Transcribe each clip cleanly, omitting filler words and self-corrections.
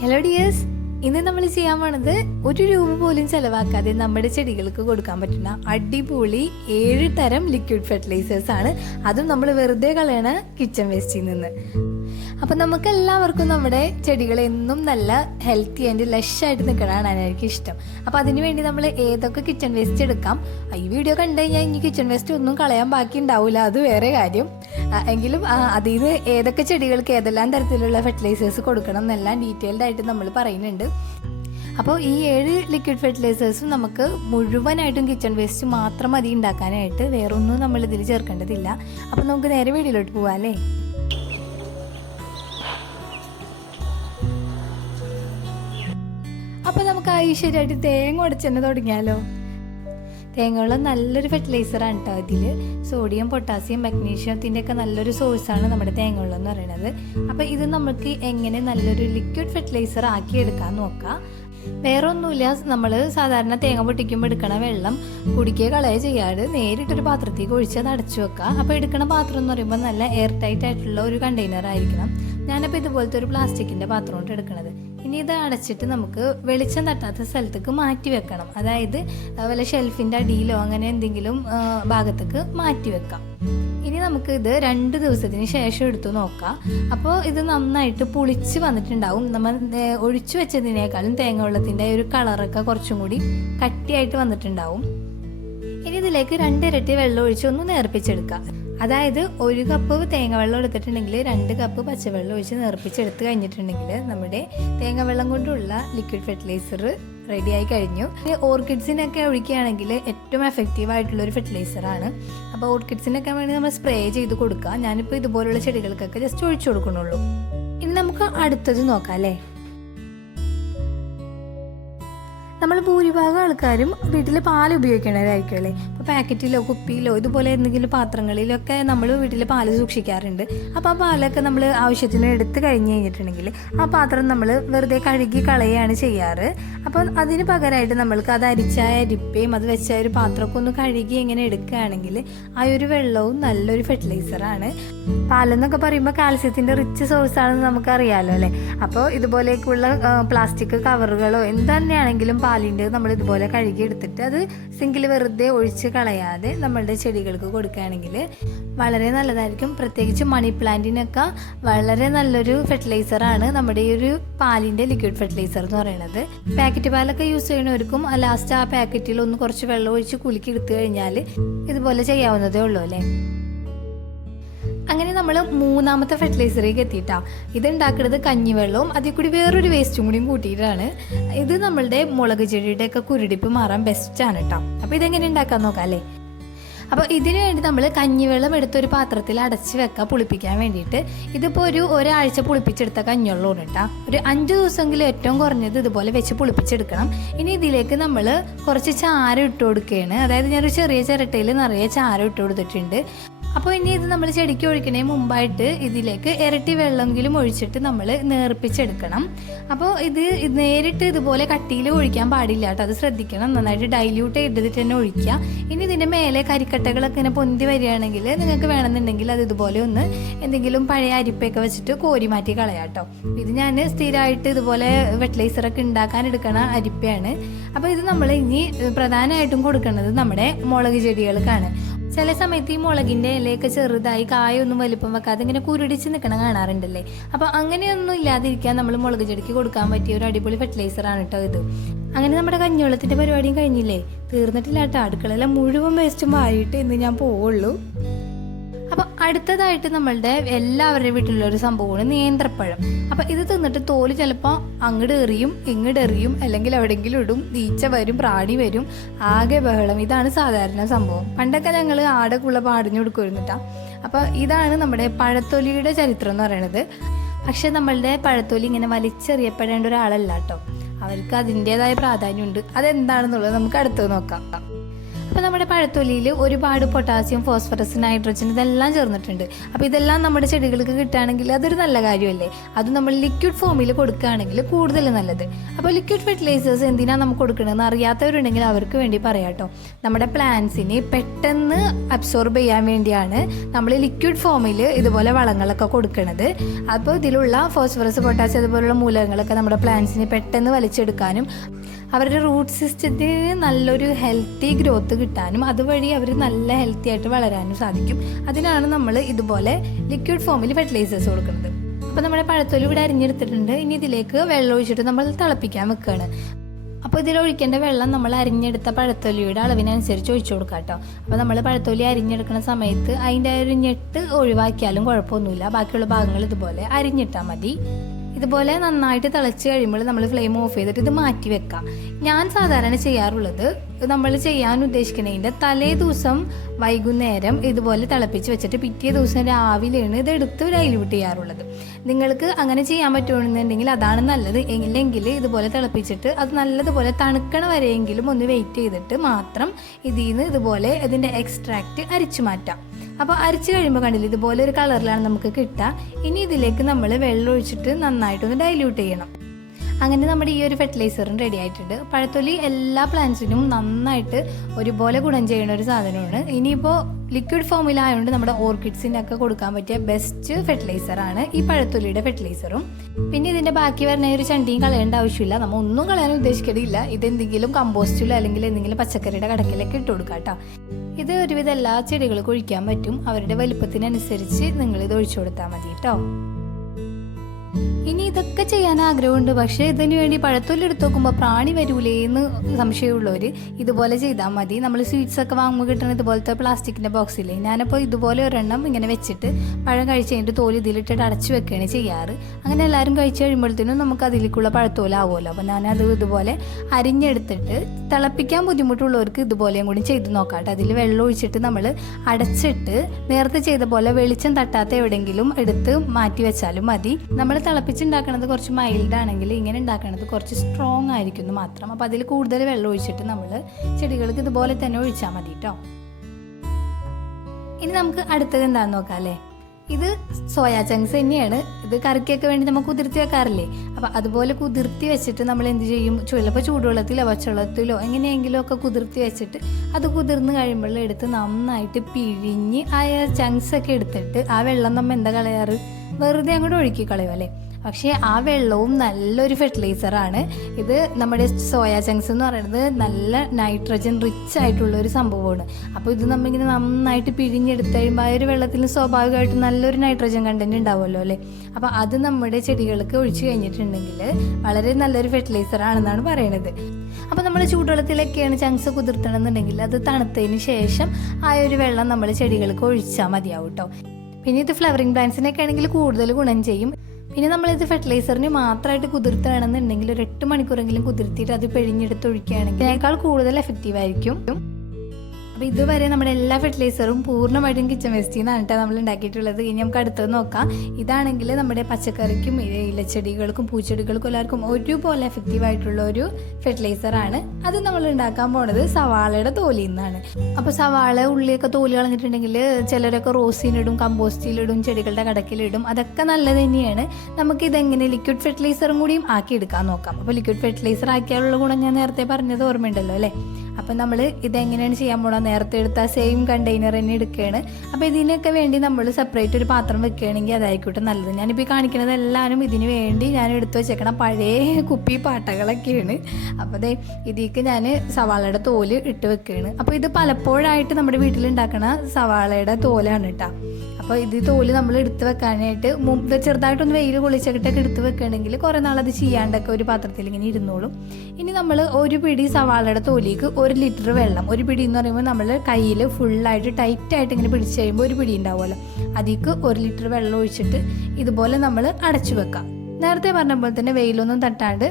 Hello dears, ഇന്ന് നമ്മൾ ചെയ്യാൻ പോണത് ₹1 പോലും ചിലവാക്കാതെ നമ്മുടെ ചെടികൾക്ക് കൊടുക്കാൻ പറ്റുന്ന അടിപൊളി 7 തരം ലിക്വിഡ് ഫെർട്ടിലൈസേഴ്സ് ആണ്. അതും നമ്മൾ വെറുതെ കളയണ കിച്ചൺ വേസ്റ്റിൽ നിന്ന്. അപ്പം നമുക്ക് എല്ലാവർക്കും നമ്മുടെ ചെടികൾ എന്നും നല്ല ഹെൽത്തി ആൻഡ് ലഷായിട്ട് നിൽക്കണതാണ് എനിക്ക് ഇഷ്ടം. അപ്പോൾ അതിന് വേണ്ടി നമ്മൾ ഏതൊക്കെ കിച്ചൺ വേസ്റ്റ് എടുക്കാം. ഈ വീഡിയോ കണ്ടു കഴിഞ്ഞാൽ ഇനി കിച്ചൺ വേസ്റ്റ് ഒന്നും കളയാൻ ബാക്കി ഉണ്ടാവില്ല, അത് വേറെ കാര്യം. എങ്കിലും അതിൽ നിന്ന് ഏതൊക്കെ ചെടികൾക്ക് ഏതെല്ലാം തരത്തിലുള്ള ഫെർട്ടിലൈസേഴ്സ് കൊടുക്കണം എന്നെല്ലാം ഡീറ്റെയിൽഡ് ആയിട്ട് നമ്മൾ പറയുന്നുണ്ട്. അപ്പോൾ ഈ 7 ലിക്വിഡ് ഫെർട്ടിലൈസേഴ്സും നമുക്ക് മുഴുവനായിട്ടും കിച്ചൺ വേസ്റ്റ് മാത്രം മതി ഉണ്ടാക്കാനായിട്ട്, വേറൊന്നും നമ്മൾ ഇതിൽ ചേർക്കേണ്ടതില്ല. അപ്പോൾ നമുക്ക് നേരെ വീഡിയോയിലോട്ട് പോവാം അല്ലേ. അപ്പോൾ നമുക്ക് ഐശ്വര്യമായിട്ട് തേങ്ങ ഉടച്ച് തന്നെ തുടങ്ങിയാലോ. തേങ്ങയുള്ള നല്ലൊരു ഫെർട്ടിലൈസറാണ് കേട്ടോ. ഇതിൽ സോഡിയം, പൊട്ടാസ്യം, മഗ്നീഷ്യത്തിൻ്റെ ഒക്കെ നല്ലൊരു സോഴ്സാണ് നമ്മുടെ തേങ്ങവെള്ളം എന്ന് പറയുന്നത്. അപ്പോൾ ഇത് നമുക്ക് എങ്ങനെ നല്ലൊരു ലിക്വിഡ് ഫെർട്ടിലൈസർ ആക്കി എടുക്കാൻ നോക്കാം. വേറെ ഒന്നുമില്ല, നമ്മൾ സാധാരണ തേങ്ങ പൊട്ടിക്കുമ്പോൾ എടുക്കണ വെള്ളം കുടിക്കുക കളയുക ചെയ്യാതെ നേരിട്ടൊരു പാത്രത്തേക്ക് ഒഴിച്ചത് അടച്ചു വെക്കുക. അപ്പോൾ എടുക്കണ പാത്രം എന്ന് പറയുമ്പോൾ നല്ല എയർ ടൈറ്റ് ആയിട്ടുള്ള ഒരു കണ്ടെയ്നർ ആയിരിക്കണം. ഞാനപ്പോൾ ഇതുപോലത്തെ ഒരു പ്ലാസ്റ്റിക്കിൻ്റെ പാത്രം കൊണ്ട് എടുക്കണത്. ഇനി ഇത് അടച്ചിട്ട് നമുക്ക് വെളിച്ചം തട്ടാത്ത സ്ഥലത്തേക്ക് മാറ്റി വെക്കണം. അതായത് വല്ല ഷെൽഫിൻ്റെ അടിയിലോ അങ്ങനെ എന്തെങ്കിലും ഭാഗത്തേക്ക് മാറ്റി വെക്കാം. ഇനി നമുക്ക് ഇത് 2 ദിവസത്തിന് ശേഷം എടുത്തു നോക്കാം. അപ്പോൾ ഇത് നന്നായിട്ട് പുളിച്ച് വന്നിട്ടുണ്ടാവും. നമ്മൾ ഒഴിച്ചു വെച്ചതിനേക്കാളും തേങ്ങ വെള്ളത്തിൻ്റെ ഒരു കളറൊക്കെ കുറച്ചും കൂടി കട്ടിയായിട്ട് വന്നിട്ടുണ്ടാവും. ഇനി ഇതിലേക്ക് 2 ഇരട്ടി വെള്ളം ഒഴിച്ച് ഒന്ന് നേർപ്പിച്ചെടുക്കാം. അതായത് 1 കപ്പ് തേങ്ങ വെള്ളം എടുത്തിട്ടുണ്ടെങ്കിൽ 2 കപ്പ് പച്ചവെള്ളം ഒഴിച്ച് നേർപ്പിച്ചെടുത്ത് കഴിഞ്ഞിട്ടുണ്ടെങ്കിൽ നമ്മുടെ തേങ്ങ വെള്ളം കൊണ്ടുള്ള ലിക്വിഡ് ഫെർട്ടിലൈസർ റെഡി ആയി കഴിഞ്ഞു. ഓർക്കിഡ്സിനൊക്കെ ഒഴിക്കുകയാണെങ്കിൽ ഏറ്റവും എഫക്റ്റീവ് ആയിട്ടുള്ളൊരു ഫെർട്ടിലൈസറാണ്. അപ്പോൾ ഓർക്കിഡ്സിനൊക്കെ വേണ്ടി നമ്മൾ സ്പ്രേ ചെയ്ത് കൊടുക്കുക. ഞാനിപ്പോൾ ഇതുപോലുള്ള ചെടികൾക്കൊക്കെ ജസ്റ്റ് ഒഴിച്ചു കൊടുക്കണുള്ളൂ. ഇനി നമുക്ക് അടുത്തത് നോക്കാം അല്ലേ. നമ്മൾ ഭൂരിഭാഗം ആൾക്കാരും വീട്ടിൽ പാൽ ഉപയോഗിക്കണവരായിരിക്കും അല്ലേ. അപ്പോൾ പാക്കറ്റിലോ കുപ്പിയിലോ ഇതുപോലെ എന്തെങ്കിലും പാത്രങ്ങളിലൊക്കെ നമ്മൾ വീട്ടിൽ പാൽ സൂക്ഷിക്കാറുണ്ട്. അപ്പോൾ ആ പാലൊക്കെ നമ്മൾ ആവശ്യത്തിന് എടുത്ത് കഴിഞ്ഞ് കഴിഞ്ഞിട്ടുണ്ടെങ്കിൽ ആ പാത്രം നമ്മൾ വെറുതെ കഴുകി കളയുകയാണ് ചെയ്യാറ്. അപ്പോൾ അതിന് പകരമായിട്ട് നമ്മൾക്ക് അത് അരിച്ചായ അരിപ്പയും അത് വെച്ച ഒരു പാത്രമൊക്കെ ഒന്ന് കഴുകി ഇങ്ങനെ എടുക്കുകയാണെങ്കിൽ ആ ഒരു വെള്ളവും നല്ലൊരു ഫെർട്ടിലൈസറാണ്. പാലെന്നൊക്കെ പറയുമ്പോൾ കാൽസ്യത്തിൻ്റെ റിച്ച് സോഴ്സാണെന്ന് നമുക്കറിയാമല്ലോ അല്ലേ. അപ്പോൾ ഇതുപോലെയൊക്കെയുള്ള പ്ലാസ്റ്റിക് കവറുകളോ എന്ത് തന്നെയാണെങ്കിലും പാലിൻ്റെ നമ്മൾ ഇതുപോലെ കഴുകി എടുത്തിട്ട് അത് സിങ്കിൽ വെറുതെ ഒഴിച്ച് കളയാതെ നമ്മളുടെ ചെടികൾക്ക് കൊടുക്കുകയാണെങ്കിൽ വളരെ നല്ലതായിരിക്കും. പ്രത്യേകിച്ച് മണി പ്ലാന്റിനൊക്കെ വളരെ നല്ലൊരു ഫെർട്ടിലൈസറാണ് നമ്മുടെ ഈ ഒരു പാലിൻ്റെ ലിക്വിഡ് ഫെർട്ടിലൈസർ എന്ന് പറയുന്നത്. പാക്കറ്റ് പാലൊക്കെ യൂസ് ചെയ്യുന്നവർക്കും ലാസ്റ്റ് ആ പാക്കറ്റിൽ ഒന്ന് കുറച്ച് വെള്ളം ഒഴിച്ച് കുലുക്കി എടുത്തു കഴിഞ്ഞാൽ ഇതുപോലെ ചെയ്യാവുന്നതേ ഉള്ളൂ അല്ലേ. അങ്ങനെ നമ്മൾ 3ാമത്തെ ഫെർട്ടിലൈസറിലേക്ക് എത്തിയിട്ടാണ്. ഇത് ഉണ്ടാക്കുന്നത് കഞ്ഞിവെള്ളവും അതിൽ കൂടി വേറൊരു വേസ്റ്റും കൂടിയും കൂട്ടിയിട്ടാണ്. ഇത് നമ്മളുടെ മുളക് ചെടിയുടെയൊക്കെ കുരുടിപ്പ് മാറാൻ ബെസ്റ്റാണ് കേട്ടോ. അപ്പോൾ ഇതെങ്ങനെ ഉണ്ടാക്കാൻ നോക്കാം അല്ലേ. അപ്പോൾ ഇതിനു വേണ്ടി നമ്മൾ കഞ്ഞിവെള്ളം എടുത്തൊരു പാത്രത്തിൽ അടച്ച് വെക്കുക പുളിപ്പിക്കാൻ വേണ്ടിയിട്ട്. ഇതിപ്പോൾ ഒരാഴ്ച പുളിപ്പിച്ചെടുത്ത കഞ്ഞിവെള്ളമാണ് കേട്ടോ. ഒരു 5 ദിവസമെങ്കിലും ഏറ്റവും കുറഞ്ഞത് ഇതുപോലെ വെച്ച് പുളിപ്പിച്ചെടുക്കണം. ഇനി ഇതിലേക്ക് നമ്മൾ കുറച്ച് ചാരം ഇട്ട് കൊടുക്കുകയാണ്. അതായത് ഞാനൊരു ചെറിയ ചിരട്ടയിൽ നിറയെ ചാരം ഇട്ട് കൊടുത്തിട്ടുണ്ട്. അപ്പോൾ ഇനി ഇത് നമ്മൾ ചെടിക്ക് ഒഴിക്കണേ മുമ്പായിട്ട് ഇതിലേക്ക് ഇരട്ടി വെള്ളമെങ്കിലും ഒഴിച്ചിട്ട് നമ്മൾ നേർപ്പിച്ചെടുക്കണം. അപ്പോൾ ഇത് നേരിട്ട് ഇതുപോലെ കട്ടിയിൽ ഒഴിക്കാൻ പാടില്ല കേട്ടോ, അത് ശ്രദ്ധിക്കണം. നന്നായിട്ട് ഡൈല്യൂട്ട് ചെയ്തിട്ട് തന്നെ ഒഴിക്കുക. ഇനി ഇതിൻ്റെ മേലെ കരിക്കട്ടകളൊക്കെ ഇങ്ങനെ പൊന്തി വരികയാണെങ്കിൽ നിങ്ങൾക്ക് വേണമെന്നുണ്ടെങ്കിൽ അത് ഇതുപോലെ ഒന്ന് എന്തെങ്കിലും പഴയ അരിപ്പൊക്കെ വെച്ചിട്ട് കോരി മാറ്റി കളയാം കേട്ടോ. ഇത് ഞാൻ സ്ഥിരമായിട്ട് ഇതുപോലെ ഫെർട്ടിലൈസറൊക്കെ ഉണ്ടാക്കാൻ എടുക്കണ അരിപ്പയാണ്. അപ്പോൾ ഇത് നമ്മൾ ഇനി പ്രധാനമായിട്ടും കൊടുക്കുന്നത് നമ്മുടെ മുളക് ചെടികൾക്കാണ്. ചില സമയത്ത് ഈ മുളകിൻ്റെ ഇലയൊക്കെ ചെറുതായി കായൊന്നും വലിപ്പം വെക്കാതെ ഇങ്ങനെ കുരുടിച്ച് നിൽക്കണം കാണാറുണ്ടല്ലേ. അപ്പോൾ അങ്ങനെയൊന്നും ഇല്ലാതിരിക്കാൻ നമ്മൾ മുളക് ചെടിക്ക് കൊടുക്കാൻ പറ്റിയ ഒരു അടിപൊളി ഫെർട്ടിലൈസറാണ് കേട്ടോ ഇത്. അങ്ങനെ നമ്മുടെ കഞ്ഞിവെള്ളത്തിൻ്റെ പരിപാടിയും കഴിഞ്ഞില്ലേ, തീർന്നിട്ടില്ല കേട്ടോ. അടുക്കളയിലെ മുഴുവൻ വേസ്റ്റും വാരിയിട്ട് ഇന്ന് ഞാൻ പോവുള്ളൂ. അപ്പോൾ അടുത്തതായിട്ട് നമ്മളുടെ എല്ലാവരുടെ വീട്ടിലുള്ള ഒരു സംഭവമാണ് നേന്ത്രപ്പഴം. അപ്പോൾ ഇത് തിന്നിട്ട് തോല് ചിലപ്പോൾ അങ്ങോട്ട് എറിയും ഇങ്ങോട്ട് എറിയും, അല്ലെങ്കിൽ എവിടെയെങ്കിലും ഇടും, ഈച്ച വരും, പ്രാണി വരും, ആകെ ബഹളം. ഇതാണ് സാധാരണ സംഭവം. പണ്ടൊക്കെ ഞങ്ങൾ ആടൊക്കെയുള്ള പാടിഞ്ഞു കൊടുക്കുമായിരുന്നിട്ടാ. അപ്പോൾ ഇതാണ് നമ്മുടെ പഴത്തൊലിയുടെ ചരിത്രം എന്ന് പറയുന്നത്. പക്ഷെ നമ്മളുടെ പഴത്തൊലി ഇങ്ങനെ വലിച്ചെറിയപ്പെടേണ്ട ഒരാളല്ല കേട്ടോ. അവർക്ക് അതിൻ്റേതായ പ്രാധാന്യമുണ്ട്. അതെന്താണെന്നുള്ളത് നമുക്ക് അടുത്ത് നോക്കാം. അപ്പോൾ നമ്മുടെ പഴത്തൊലിയിൽ ഒരുപാട് പൊട്ടാസ്യം, ഫോസ്ഫറസ്, നൈട്രജൻ ഇതെല്ലാം ചേർന്നിട്ടുണ്ട്. അപ്പോൾ ഇതെല്ലാം നമ്മുടെ ചെടികൾക്ക് കിട്ടുകയാണെങ്കിൽ അതൊരു നല്ല കാര്യമല്ലേ. അത് നമ്മൾ ലിക്വിഡ് ഫോമിൽ കൊടുക്കുകയാണെങ്കിൽ കൂടുതൽ നല്ലത്. അപ്പോൾ ലിക്വിഡ് ഫെർട്ടിലൈസേഴ്സ് എന്തിനാണ് നമുക്ക് കൊടുക്കണമെന്ന് അറിയാത്തവരുണ്ടെങ്കിൽ അവർക്ക് വേണ്ടി പറയാം കേട്ടോ. നമ്മുടെ പ്ലാന്റ്സിന് പെട്ടെന്ന് അബ്സോർബ് ചെയ്യാൻ വേണ്ടിയാണ് നമ്മൾ ലിക്വിഡ് ഫോമിൽ ഇതുപോലെ വളങ്ങളൊക്കെ കൊടുക്കുന്നത്. അപ്പോൾ ഇതിലുള്ള ഫോസ്ഫറസ്, പൊട്ടാസ്യം അതുപോലുള്ള മൂലകങ്ങളൊക്കെ നമ്മുടെ പ്ലാന്റ്സിന് പെട്ടെന്ന് വലിച്ചെടുക്കാനും അവരുടെ റൂട്ട് സിസ്റ്റത്തിന് നല്ലൊരു ഹെൽത്തി ഗ്രോത്ത് കിട്ടാനും അതുവഴി അവർ നല്ല ഹെൽത്തി ആയിട്ട് വളരാനും സാധിക്കും. അതിനാണ് നമ്മൾ ഇതുപോലെ ലിക്വിഡ് ഫോമിൽ ഫെർട്ടിലൈസേഴ്സ് കൊടുക്കുന്നത്. അപ്പോൾ നമ്മുടെ പഴത്തൊലി ഇവിടെ അരിഞ്ഞെടുത്തിട്ടുണ്ട്. ഇനി ഇതിലേക്ക് വെള്ളം ഒഴിച്ചിട്ട് നമ്മൾ തിളപ്പിക്കാൻ വെക്കുകയാണ്. അപ്പോൾ ഇതിലൊഴിക്കേണ്ട വെള്ളം നമ്മൾ അരിഞ്ഞെടുത്ത പഴത്തൊലിയുടെ അളവിനനുസരിച്ച് ഒഴിച്ചു കൊടുക്കാം കേട്ടോ. അപ്പോൾ നമ്മൾ പഴത്തൊലി അരിഞ്ഞെടുക്കുന്ന സമയത്ത് അതിൻ്റെ ഒരു ഞെട്ട് ഒഴിവാക്കിയാലും കുഴപ്പമൊന്നുമില്ല. ബാക്കിയുള്ള ഭാഗങ്ങൾ ഇതുപോലെ അരിഞ്ഞിട്ടാൽ മതി. ഇതുപോലെ നന്നായിട്ട് തിളച്ച് കഴിയുമ്പോൾ നമ്മൾ ഫ്ലെയിം ഓഫ് ചെയ്തിട്ട് ഇത് മാറ്റി വെക്കാം. ഞാൻ സാധാരണ ചെയ്യാറുള്ളത് നമ്മൾ ചെയ്യാൻ ഉദ്ദേശിക്കുന്നതിൻ്റെ തലേ ദിവസം വൈകുന്നേരം ഇതുപോലെ തിളപ്പിച്ച് വെച്ചിട്ട് പിറ്റേ ദിവസം രാവിലെയാണ് ഇത് എടുത്ത് ഡൈല്യൂട്ട് ചെയ്യാറുള്ളത്. നിങ്ങൾക്ക് അങ്ങനെ ചെയ്യാൻ പറ്റുമെന്നുണ്ടെങ്കിൽ അതാണ് നല്ലത്. ഇല്ലെങ്കിൽ ഇതുപോലെ തിളപ്പിച്ചിട്ട് അത് നല്ലതുപോലെ തണുക്കണ വരെയെങ്കിലും ഒന്ന് വെയിറ്റ് ചെയ്തിട്ട് മാത്രം ഇതിൽ നിന്ന് ഇതുപോലെ ഇതിൻ്റെ എക്സ്ട്രാക്റ്റ് അരിച്ചു മാറ്റാം. അപ്പോൾ അരിച്ച് കഴിയുമ്പോൾ കണ്ടില്ല ഇതുപോലെ ഒരു കളറിലാണ് നമുക്ക് കിട്ടുക. ഇനി ഇതിലേക്ക് നമ്മൾ വെള്ളം ഒഴിച്ചിട്ട് നന്നായിട്ടൊന്ന് ഡൈല്യൂട്ട് ചെയ്യണം. അങ്ങനെ നമ്മുടെ ഈ ഒരു ഫെർട്ടിലൈസറും റെഡി ആയിട്ടുണ്ട്. പഴത്തൊലി എല്ലാ പ്ലാന്റ്സിനും നന്നായിട്ട് ഒരുപോലെ ഗുണം ചെയ്യുന്ന ഒരു സാധനമാണ്. ഇനിയിപ്പോൾ ലിക്വിഡ് ഫോമിലായതുകൊണ്ട് നമ്മുടെ ഓർക്കിഡ്സിനൊക്കെ കൊടുക്കാൻ പറ്റിയ ബെസ്റ്റ് ഫെർട്ടിലൈസറാണ് ഈ പഴത്തൊലിയുടെ ഫെർട്ടിലൈസറും. പിന്നെ ഇതിൻ്റെ ബാക്കി വരുന്ന ഒരു ചണ്ടിയും കളയേണ്ട ആവശ്യമില്ല. നമ്മൾ ഒന്നും കളയാൻ ഉദ്ദേശിക്കണില്ല. ഇതെന്തെങ്കിലും കമ്പോസ്റ്റിലോ അല്ലെങ്കിൽ എന്തെങ്കിലും പച്ചക്കറിയുടെ കടക്കിലൊക്കെ ഇട്ട് കൊടുക്കാം കേട്ടോ. ഇത് ഒരുവിധം എല്ലാ ചെടികൾക്കും ഒഴിക്കാൻ പറ്റും. അവരുടെ വലുപ്പത്തിനനുസരിച്ച് നിങ്ങളിത് ഒഴിച്ചു കൊടുത്താൽ മതി കേട്ടോ. ഇനി ഇതൊക്കെ ചെയ്യാൻ ആഗ്രഹമുണ്ട്, പക്ഷേ ഇതിന് വേണ്ടി പഴത്തൊലി എടുത്ത് നോക്കുമ്പോൾ പ്രാണി വരൂലേന്ന് സംശയമുള്ളവർ ഇതുപോലെ ചെയ്താൽ മതി. നമ്മൾ സ്വീറ്റ്സ് ഒക്കെ വാങ്ങുമ്പോൾ കിട്ടുന്ന ഇതുപോലത്തെ പ്ലാസ്റ്റിക്കിൻ്റെ ബോക്സില്ലേ, ഞാനപ്പോൾ ഇതുപോലെ ഒരെണ്ണം ഇങ്ങനെ വെച്ചിട്ട് പഴം കഴിച്ച് കഴിഞ്ഞിട്ട് തോല് ഇതിലിട്ടിട്ട് അടച്ചു വെക്കുകയാണ് ചെയ്യാറ്. അങ്ങനെ എല്ലാവരും കഴിച്ച് കഴിയുമ്പോഴത്തേനും നമുക്ക് അതിലേക്കുള്ള പഴത്തോലാവുമല്ലോ. അപ്പോൾ ഞാനത് ഇതുപോലെ അരിഞ്ഞെടുത്തിട്ട് തിളപ്പിക്കാൻ ബുദ്ധിമുട്ടുള്ളവർക്ക് ഇതുപോലെയും കൂടി ചെയ്ത് നോക്കാം കേട്ടോ. അതിൽ വെള്ളം ഒഴിച്ചിട്ട് നമ്മൾ അടച്ചിട്ട് നേരത്തെ ചെയ്ത പോലെ വെളിച്ചം തട്ടാത്ത എവിടെയെങ്കിലും എടുത്ത് മാറ്റി വെച്ചാലും മതി. നമ്മൾ തിളപ്പിച്ചുണ്ടാക്കണത് കുറച്ച് മൈൽഡ് ആണെങ്കിൽ ഇങ്ങനെ ഉണ്ടാക്കണത് കുറച്ച് സ്ട്രോങ് ആയിരിക്കും മാത്രം. അപ്പോൾ അതിൽ കൂടുതൽ വെള്ളം ഒഴിച്ചിട്ട് നമ്മൾ ചെടികൾക്ക് ഇതുപോലെ തന്നെ ഒഴിച്ചാൽ മതി കേട്ടോ. ഇനി നമുക്ക് അടുത്തത് എന്താണെന്ന് നോക്കാം അല്ലേ. ഇത് സോയാ ചങ്ക്സ് തന്നെയാണ്. ഇത് കറിക്കൊക്കെ വേണ്ടി നമുക്ക് കുതിർത്തി വെക്കാറില്ലേ. അപ്പോൾ അതുപോലെ കുതിർത്തി വെച്ചിട്ട് നമ്മൾ എന്ത് ചെയ്യും, ചിലപ്പോൾ ചൂടുവെള്ളത്തിലോ പച്ചവെള്ളത്തിലോ എങ്ങനെയെങ്കിലും ഒക്കെ കുതിർത്തി വെച്ചിട്ട് അത് കുതിർന്ന് കഴിയുമ്പോൾ എടുത്ത് നന്നായിട്ട് പിഴിഞ്ഞ് ആ ചങ്ക്സ് ഒക്കെ എടുത്തിട്ട് ആ വെള്ളം നമ്മൾ എന്താ കളയാറ്, വെറുതെ അങ്ങോട്ട് ഒഴുക്കി കളയും അല്ലേ. പക്ഷേ ആ വെള്ളവും നല്ലൊരു ഫെർട്ടിലൈസറാണ്. ഇത് നമ്മുടെ സോയാ ചങ്ക്സ് എന്ന് പറയുന്നത് നല്ല നൈട്രജൻ റിച്ച് ആയിട്ടുള്ളൊരു സംഭവമാണ്. അപ്പോൾ ഇത് നമ്മളിങ്ങനെ നന്നായിട്ട് പിഴിഞ്ഞെടുത്ത് കഴിയുമ്പോൾ ആ ഒരു വെള്ളത്തിൽ സ്വാഭാവികമായിട്ടും നല്ലൊരു നൈട്രജൻ കണ്ടൻറ്റ് ഉണ്ടാവുമല്ലോ അല്ലേ. അപ്പോൾ അത് നമ്മുടെ ചെടികൾക്ക് ഒഴിച്ചു കഴിഞ്ഞിട്ടുണ്ടെങ്കിൽ വളരെ നല്ലൊരു ഫെർട്ടിലൈസറാണെന്നാണ് പറയണത്. അപ്പോൾ നമ്മൾ ചൂടുവെള്ളത്തിലൊക്കെയാണ് ചങ്ക്സ് കുതിർത്തണമെന്നുണ്ടെങ്കിൽ അത് തണുത്തതിന് ശേഷം ആ ഒരു വെള്ളം നമ്മൾ ചെടികൾക്ക് ഒഴിച്ചാൽ മതിയാവും കേട്ടോ. പിന്നെ ഇത് ഫ്ലവറിങ് പ്ലാന്റ്സിനൊക്കെ ആണെങ്കിൽ കൂടുതൽ ഗുണം ചെയ്യും. പിന്നെ നമ്മളിത് ഫെർട്ടിലൈസറിന് മാത്രമായിട്ട് കുതിർത്തുകയാണെന്നുണ്ടെങ്കിൽ ഒരു 8 മണിക്കൂറെങ്കിലും കുതിർത്തിയിട്ട് അത് പിഴിഞ്ഞെടുത്ത് ഒഴിക്കുകയാണെങ്കിൽ അതിനേക്കാൾ കൂടുതൽ എഫക്റ്റീവായിരിക്കും. അപ്പോൾ ഇതുവരെ നമ്മുടെ എല്ലാ ഫെർട്ടിലൈസറും പൂർണ്ണമായിട്ടും കിച്ചൺ വേസ്റ്റിൽ നിന്നാണ് കേട്ടോ നമ്മൾ ഉണ്ടാക്കിയിട്ടുള്ളത്. ഇനി നമുക്ക് അടുത്തത് നോക്കാം. ഇതാണെങ്കിൽ നമ്മുടെ പച്ചക്കറിക്കും ഇലച്ചെടികൾക്കും പൂച്ചെടികൾക്കും എല്ലാവർക്കും ഒരുപോലെ എഫക്റ്റീവായിട്ടുള്ള ഒരു ഫെർട്ടിലൈസറാണ്. അത് നമ്മൾ ഉണ്ടാക്കാൻ പോണത് സവാളയുടെ തോലിൽ നിന്നാണ്. അപ്പോൾ സവാള ഉള്ളിയൊക്കെ തോല് കളഞ്ഞിട്ടുണ്ടെങ്കിൽ ചിലരൊക്കെ റോസിനിടും, കമ്പോസ്റ്റിലിടും, ചെടികളുടെ കടക്കിലിടും. അതൊക്കെ നല്ലത് തന്നെയാണ്. നമുക്കിതെങ്ങനെ ലിക്വിഡ് ഫെർട്ടിലൈസറും കൂടിയും ആക്കി എടുക്കാൻ നോക്കാം. അപ്പോൾ ലിക്വിഡ് ഫെർട്ടിലൈസർ ആക്കിയാലുള്ള ഗുണം ഞാൻ നേരത്തെ പറഞ്ഞത് ഓർമ്മയുണ്ടല്ലോ അല്ലേ. അപ്പം നമ്മൾ ഇതെങ്ങനെയാണ് ചെയ്യാൻ പോകണം, നേരത്തെ എടുത്ത സെയിം കണ്ടെയ്നർ തന്നെ എടുക്കുകയാണ്. അപ്പോൾ ഇതിനൊക്കെ വേണ്ടി നമ്മൾ സെപ്പറേറ്റ് ഒരു പാത്രം വെക്കുകയാണെങ്കിൽ അതായിക്കോട്ടെ നല്ലത്. ഞാനിപ്പോൾ കാണിക്കുന്നത് എല്ലാവരും ഇതിന് വേണ്ടി ഞാൻ എടുത്തു വെച്ചേക്കണം പഴയ കുപ്പി പാട്ടകളൊക്കെയാണ്. അപ്പോൾ അതെ ഇതിലേക്ക് ഞാൻ സവാളയുടെ തോല് ഇട്ട് വെക്കുകയാണ്. അപ്പോൾ ഇത് പലപ്പോഴായിട്ട് നമ്മുടെ വീട്ടിലുണ്ടാക്കണ സവാളയുടെ തോലാണ് കേട്ടോ. അപ്പോൾ ഇത് തോല് നമ്മൾ എടുത്ത് വെക്കാനായിട്ട് ചെറുതായിട്ടൊന്ന് വെയിൽ കൊള്ളിച്ചിട്ടൊക്കെ എടുത്ത് വെക്കുകയാണെങ്കിൽ കുറേ നാളത് ചെയ്യാണ്ടൊക്കെ ഒരു പാത്രത്തിൽ ഇങ്ങനെ ഇരുന്നോളും. ഇനി നമ്മൾ ഒരു പിടി സവാളയുടെ തോലിക്ക് 1 ലിറ്റർ വെള്ളം, ഒരു പിടി എന്ന് പറയുമ്പോൾ നമ്മൾ കയ്യിൽ ഫുള്ളായിട്ട് ടൈറ്റായിട്ട് ഇങ്ങനെ പിടിച്ച് കഴിയുമ്പോൾ ഒരു പിടി ഉണ്ടാവുമല്ലോ, അതിലേക്ക് 1 ലിറ്റർ വെള്ളം ഒഴിച്ചിട്ട് ഇതുപോലെ നമ്മൾ അടച്ചു വെക്കാം. നേരത്തെ പറഞ്ഞ പോലെ തന്നെ വെയിലൊന്നും തട്ടാണ്ട്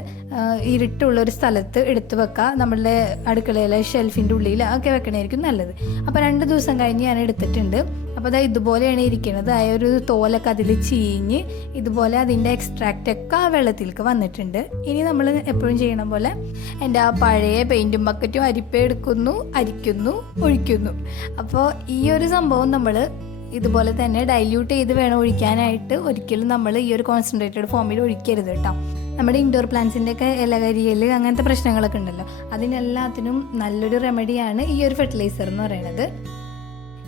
ഇരുട്ടുള്ളൊരു സ്ഥലത്ത് എടുത്ത് വെക്കുക. നമ്മളുടെ അടുക്കളയിലെ ഷെൽഫിൻ്റെ ഉള്ളിൽ ഒക്കെ വെക്കണമായിരിക്കും നല്ലത്. അപ്പോൾ 2 ദിവസം കഴിഞ്ഞ് ഞാൻ എടുത്തിട്ടുണ്ട്. അപ്പോൾ അത് ഇതുപോലെയാണ് ഇരിക്കുന്നത്. ആ ഒരു തോലൊക്കെ അതിൽ ചീഞ്ഞ് ഇതുപോലെ അതിൻ്റെ എക്സ്ട്രാക്റ്റൊക്കെ ആ വെള്ളത്തിലേക്ക് വന്നിട്ടുണ്ട്. ഇനി നമ്മൾ എപ്പോഴും ചെയ്യണ പോലെ എൻ്റെ ആ പഴയ പെയിൻറ്റും ബക്കറ്റും അരിപ്പ എടുക്കുന്നു, അരിക്കുന്നു, ഒഴിക്കുന്നു. അപ്പോൾ ഈ ഒരു സംഭവം നമ്മൾ ഇതുപോലെ തന്നെ ഡൈല്യൂട്ട് ചെയ്ത് വേണം ഒഴിക്കാനായിട്ട്. ഒരിക്കലും നമ്മൾ ഈ ഒരു കോൺസെൻട്രേറ്റഡ് ഫോമിൽ ഒഴിക്കരുത് കേട്ടോ. നമ്മുടെ ഇൻഡോർ പ്ലാന്റ്സിൻ്റെ ഒക്കെ ഇലകരിയൽ അങ്ങനത്തെ പ്രശ്നങ്ങളൊക്കെ ഉണ്ടല്ലോ, അതിനെല്ലാത്തിനും നല്ലൊരു റെമഡിയാണ് ഈ ഒരു ഫെർട്ടിലൈസർ എന്ന് പറയുന്നത്.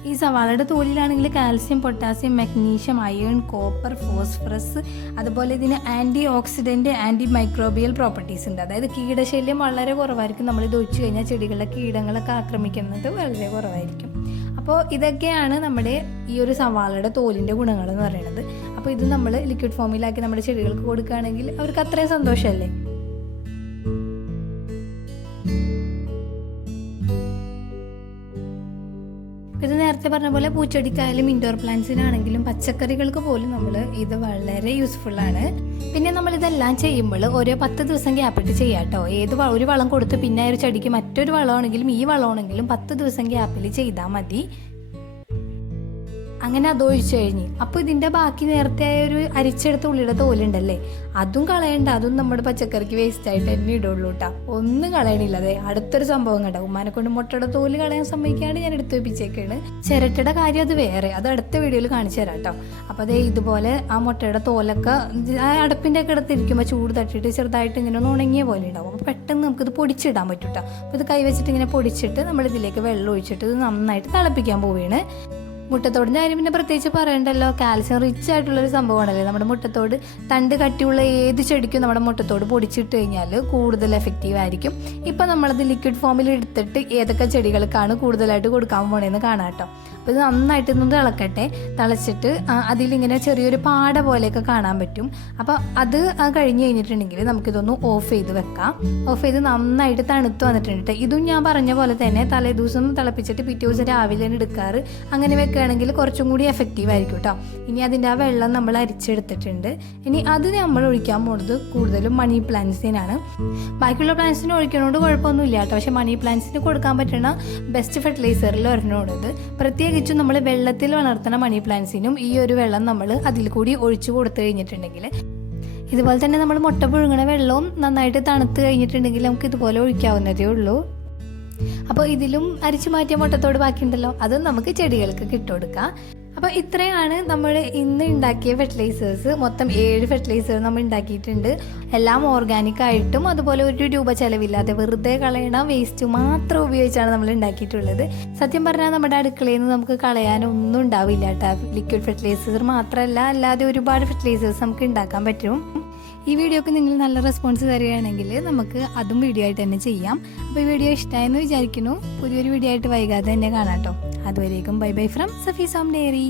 ഈ സവാളയുടെ തോലിലാണെങ്കിൽ calcium, potassium, magnesium, iron, copper, phosphorus, അതുപോലെ ഇതിന് anti oxidant, anti microbial properties ഉണ്ട്. അതായത് കീടശല്യം വളരെ കുറവായിരിക്കും. നമ്മളിത് ഒഴിച്ചു കഴിഞ്ഞാൽ ചെടികളിലെ കീടങ്ങളൊക്കെ ആക്രമിക്കുന്നത് വളരെ കുറവായിരിക്കും. അപ്പോൾ ഇതൊക്കെയാണ് നമ്മുടെ ഈ ഒരു സവാളയുടെ തോലിൻ്റെ ഗുണങ്ങൾ എന്ന് പറയുന്നത്. അപ്പോൾ ഇത് നമ്മൾ ലിക്വിഡ് ഫോമിലാക്കി നമ്മുടെ ചെടികൾക്ക് കൊടുക്കുകയാണെങ്കിൽ അവർക്ക് അത്രയും സന്തോഷമല്ലേ. ഇത് നേരത്തെ പറഞ്ഞ പോലെ പൂച്ചെടിക്കായാലും ഇൻഡോർ പ്ലാന്റ്സിനാണെങ്കിലും പച്ചക്കറികൾക്ക് പോലും നമ്മൾ ഇത് വളരെ യൂസ്ഫുള്ളാണ്. പിന്നെ നമ്മളിതെല്ലാം ചെയ്യുമ്പോൾ ഓരോ 10 ദിവസം ഗ്യാപ്പിട്ട് ചെയ്യാം കേട്ടോ. ഒരു വളം കൊടുത്ത് പിന്നെ ഒരു ചെടിക്ക് മറ്റൊരു വളമാണെങ്കിലും ഈ വളമാണെങ്കിലും 10 ദിവസം ഗ്യാപ്പിൽ ചെയ്താൽ മതി. അങ്ങനെ അതൊഴിച്ചു കഴിഞ്ഞ് അപ്പോൾ ഇതിൻ്റെ ബാക്കി നേരത്തെ ആയ ഒരു അരിച്ചെടുത്ത ഉള്ളിയുടെ തോലുണ്ടല്ലേ, അതും കളയണ്ട. അതും നമ്മുടെ പച്ചക്കറിക്ക് വേസ്റ്റായിട്ട് തന്നെ ഇടുള്ളൂ കേട്ടോ. ഒന്നും കളയണില്ല. അതെ അടുത്തൊരു സംഭവം കേട്ടോ. ഉമ്മാനെ കൊണ്ട് മുട്ടയുടെ തോല് കളയാൻ സമ്മതിക്കാണ്ട് ഞാൻ എടുത്ത് വെപ്പിച്ചേക്കാണ്. ചിരട്ടയുടെ കാര്യം അത് വേറെ, അത് അടുത്ത വീഡിയോയിൽ കാണിച്ചു തരാം കേട്ടോ. അപ്പോൾ അതേ ഇതുപോലെ ആ മുട്ടയുടെ തോലൊക്കെ ആ അടുപ്പിൻ്റെ ഒക്കെ അടുത്തിരിക്കുമ്പോൾ ചൂട് തട്ടിയിട്ട് ചെറുതായിട്ട് ഇങ്ങനെ ഒന്ന് ഉണങ്ങിയ പോലെ ഉണ്ടാവും. അപ്പോൾ പെട്ടെന്ന് നമുക്കിത് പൊടിച്ചിടാൻ പറ്റും കേട്ടോ. അപ്പോൾ ഇത് കൈവച്ചിട്ട് ഇങ്ങനെ പൊടിച്ചിട്ട് നമ്മളിതിലേക്ക് വെള്ളം ഒഴിച്ചിട്ട് ഇത് നന്നായിട്ട് തിളപ്പിക്കാൻ പോവുകയാണ്. മുട്ടത്തോടിൻ്റെ കാര്യം പിന്നെ പ്രത്യേകിച്ച് പറയണ്ടല്ലോ. കാൽസ്യം റിച്ച് ആയിട്ടുള്ളൊരു സംഭവമാണല്ലേ നമ്മുടെ മുട്ടത്തോട്. തണ്ട് കട്ടിയുള്ള ഏത് ചെടിക്കും നമ്മുടെ മുട്ടത്തോട് പൊടിച്ചിട്ട് കഴിഞ്ഞാൽ കൂടുതൽ എഫക്റ്റീവ് ആയിരിക്കും. ഇപ്പം നമ്മളത് ലിക്വിഡ് ഫോമിൽ എടുത്തിട്ട് ഏതൊക്കെ ചെടികൾക്കാണ് കൂടുതലായിട്ട് കൊടുക്കാൻ പോണേന്ന് കാണാം കേട്ടോ. അപ്പോൾ ഇത് നന്നായിട്ട് ഇന്ന് തിളക്കട്ടെ. തിളച്ചിട്ട് അതിലിങ്ങനെ ചെറിയൊരു പാട പോലെയൊക്കെ കാണാൻ പറ്റും. അപ്പോൾ അത് കഴിഞ്ഞ് കഴിഞ്ഞിട്ടുണ്ടെങ്കിൽ നമുക്കിതൊന്ന് ഓഫ് ചെയ്ത് വെക്കാം. ഓഫ് ചെയ്ത് നന്നായിട്ട് തണുത്ത് വന്നിട്ടുണ്ട്. ഇതും ഞാൻ പറഞ്ഞ പോലെ തന്നെ തലേ ദിവസം തിളപ്പിച്ചിട്ട് പിറ്റേ ദിവസം രാവിലെ തന്നെ എടുക്കാറ്. അങ്ങനെ വെക്കുകയാണെങ്കിൽ കുറച്ചും കൂടി എഫക്റ്റീവ് ആയിരിക്കും കേട്ടോ. ഇനി അതിൻ്റെ ആ വെള്ളം നമ്മൾ അരിച്ചെടുത്തിട്ടുണ്ട്. ഇനി അത് നമ്മൾ ഒഴിക്കാൻ പോകുന്നത് കൂടുതലും മണി പ്ലാന്റ്സിനാണ്. ബാക്കിയുള്ള പ്ലാന്റ്സിന് ഒഴിക്കുന്നതുകൊണ്ട് കുഴപ്പമൊന്നുമില്ല കേട്ടോ. പക്ഷേ മണി പ്ലാന്റ്സിന് കൊടുക്കാൻ പറ്റുന്ന ബെസ്റ്റ് ഫെർട്ടിലൈസറിൽ ഒരെണ്ണമുള്ളത്. പ്രത്യേകിച്ചും നമ്മൾ വെള്ളത്തിൽ വളർത്തുന്ന മണി പ്ലാന്റ്സിനും ഈ ഒരു വെള്ളം നമ്മൾ അതിൽ കൂടി ഒഴിച്ചു കൊടുത്തു കഴിഞ്ഞിട്ടുണ്ടെങ്കിൽ, ഇതുപോലെ തന്നെ നമ്മൾ മുട്ട പുഴുങ്ങണ വെള്ളവും നന്നായിട്ട് തണുത്ത് കഴിഞ്ഞിട്ടുണ്ടെങ്കിൽ നമുക്ക് ഇതുപോലെ ഒഴിക്കാവുന്നതേ ഉള്ളൂ. അപ്പോൾ ഇതിലും അരിച്ചു മാറ്റിയ മുട്ടത്തോട് ബാക്കിയുണ്ടല്ലോ, അതും നമുക്ക് ചെടികൾക്ക് കിട്ടുകൊടുക്കാം. അപ്പോൾ ഇത്രയാണ് നമ്മൾ ഇന്ന് ഉണ്ടാക്കിയ ഫെർട്ടിലൈസേഴ്സ്. മൊത്തം 7 ഫെർട്ടിലൈസേഴ്സ് നമ്മൾ ഉണ്ടാക്കിയിട്ടുണ്ട്. എല്ലാം ഓർഗാനിക് ആയിട്ടും അതുപോലെ 1 രൂപ ചിലവില്ലാതെ വെറുതെ കളയണ വേസ്റ്റ് മാത്രം ഉപയോഗിച്ചാണ് നമ്മൾ ഉണ്ടാക്കിയിട്ടുള്ളത്. സത്യം പറഞ്ഞാൽ നമ്മുടെ അടുക്കളയിൽ നിന്ന് നമുക്ക് കളയാനൊന്നും ഉണ്ടാവില്ല കേട്ടോ. ലിക്വിഡ് ഫെർട്ടിലൈസർ മാത്രമല്ല, അല്ലാതെ ഒരുപാട് ഫെർട്ടിലൈസേഴ്സ് നമുക്ക് ഉണ്ടാക്കാൻ പറ്റും. ഈ വീഡിയോക്ക് നിങ്ങൾ നല്ല റെസ്പോൺസ് തരികയാണെങ്കിൽ നമുക്ക് അതും വീഡിയോ ആയിട്ട് തന്നെ ചെയ്യാം. അപ്പോൾ ഈ വീഡിയോ ഇഷ്ടമായെന്ന് വിചാരിക്കുന്നു. പുതിയൊരു വീഡിയോ ആയിട്ട് വൈകാതെ തന്നെ കാണാം കേട്ടോ. അതുവരേക്കും bye bye from Safi's home diary.